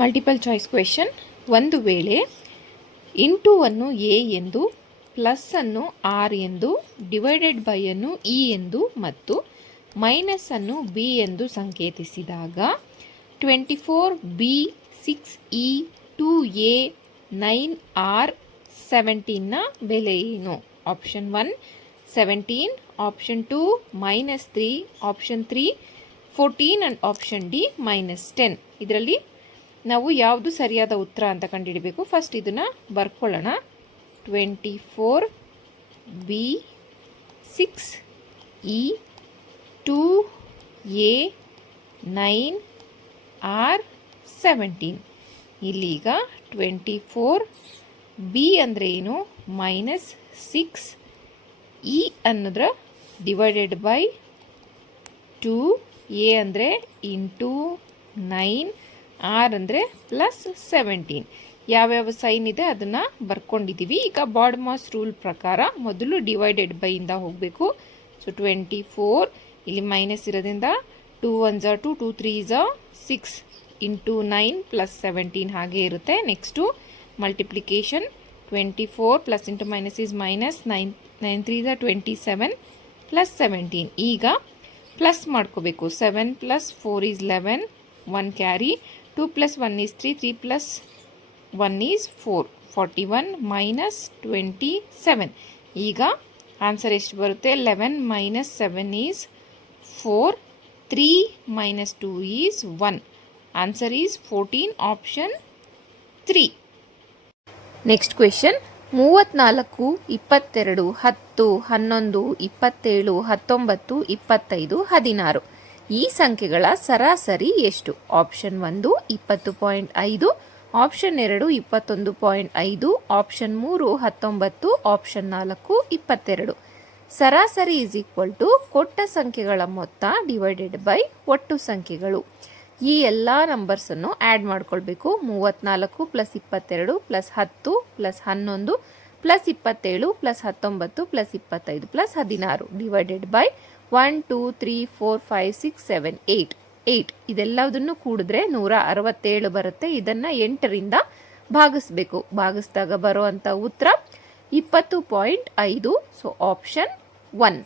Multiple choice question. ಒಂದು ವೇಳೆ ಇಂಟುವನ್ನು A ಎಂದು, ಪ್ಲಸ್ ಅನ್ನು ಆರ್ ಎಂದು, ಡಿವೈಡೆಡ್ ಬೈ ಅನ್ನು ಇ ಎಂದು ಮತ್ತು ಮೈನಸ್ ಅನ್ನು ಬಿ ಎಂದು ಸಂಕೇತಿಸಿದಾಗ 24b 6e 2a 9r 17ನ ಬೆಲೆ ಏನು? Option 1 17, option 2 -3, option 3 14 and option D -10. ಇದರಲ್ಲಿ ನಾವು ಯಾವುದು ಸರಿಯಾದ ಉತ್ತರ ಅಂತ ಕಂಡುಹಿಡಬೇಕು. ಫಸ್ಟ್ ಇದನ್ನು ಬರ್ಕೊಳ್ಳೋಣ. 24b 6e 2a 9r 17. ಇಲ್ಲೀಗ 24b ಅಂದರೆ ಏನು? -6 ಇ ಅನ್ನೋದ್ರ ಡಿವೈಡೆಡ್ ಬೈ 2, ಎ ಅಂದರೆ ಇಂಟು 9, ಆರ್ ಅಂದರೆ +17. ಯಾವ್ಯಾವ ಸೈನ್ ಇದೆ ಅದನ್ನು ಬರ್ಕೊಂಡಿದ್ದೀವಿ. ಈಗ ಬಾಡ್ಮಾಸ್ ರೂಲ್ ಪ್ರಕಾರ ಮೊದಲು ಡಿವೈಡೆಡ್ ಬೈಯಿಂದ ಹೋಗಬೇಕು. ಸೊ 24 ಇಲ್ಲಿ ಮೈನಸ್ ಇರೋದ್ರಿಂದ 2 1 2, 2 3 6 ಇಂಟು 9 +17 ಹಾಗೆ ಇರುತ್ತೆ. Next multiplication 24 plus into minus is minus 9 9 3 27 +17. ಈಗ ಪ್ಲಸ್ ಮಾಡ್ಕೋಬೇಕು. 7 + 4 is 11, 1 ಕ್ಯಾರಿ, 2 + 1 is 3, 3 + 1 is 4, 41 -27. ಈಗ ಆನ್ಸರ್ ಎಷ್ಟು ಬರುತ್ತೆ? 11 - 7 is 4, 3 - 2 is 1. Answer is 14, option 3. Next question. 34, 22, 10, 11, 27, 19, 25, 16 ಈ ಸಂಖ್ಯೆಗಳ ಸರಾಸರಿ ಎಷ್ಟು? Option 1 20.5, option 2 21.5, option 3 19, option 4 22. ಸರಾಸರಿ ಈಸ್ ಈಕ್ವಲ್ ಟು ಕೊಟ್ಟ ಸಂಖ್ಯೆಗಳ ಮೊತ್ತ ಡಿವೈಡೆಡ್ ಬೈ ಒಟ್ಟು ಸಂಖ್ಯೆಗಳು. ಈ ಎಲ್ಲ ನಂಬರ್ಸನ್ನು ಆ್ಯಡ್ ಮಾಡ್ಕೊಳ್ಬೇಕು. 34 + 22 + 10 + 11 + 27 + 19 + 25 + 16 ಡಿವೈಡೆಡ್ ಬೈ 1 2 3 4 5 6 7 8 ಇದೆಲ್ಲದನ್ನು ಕೂಡಿದ್ರೆ 167 ಬರುತ್ತೆ. ಇದನ್ನು 8ರಿಂದ ಭಾಗಿಸ್ಬೇಕು. ಭಾಗಿಸಿದಾಗ ಬರುವಂಥ ಉತ್ತರ 20.5. So option 1.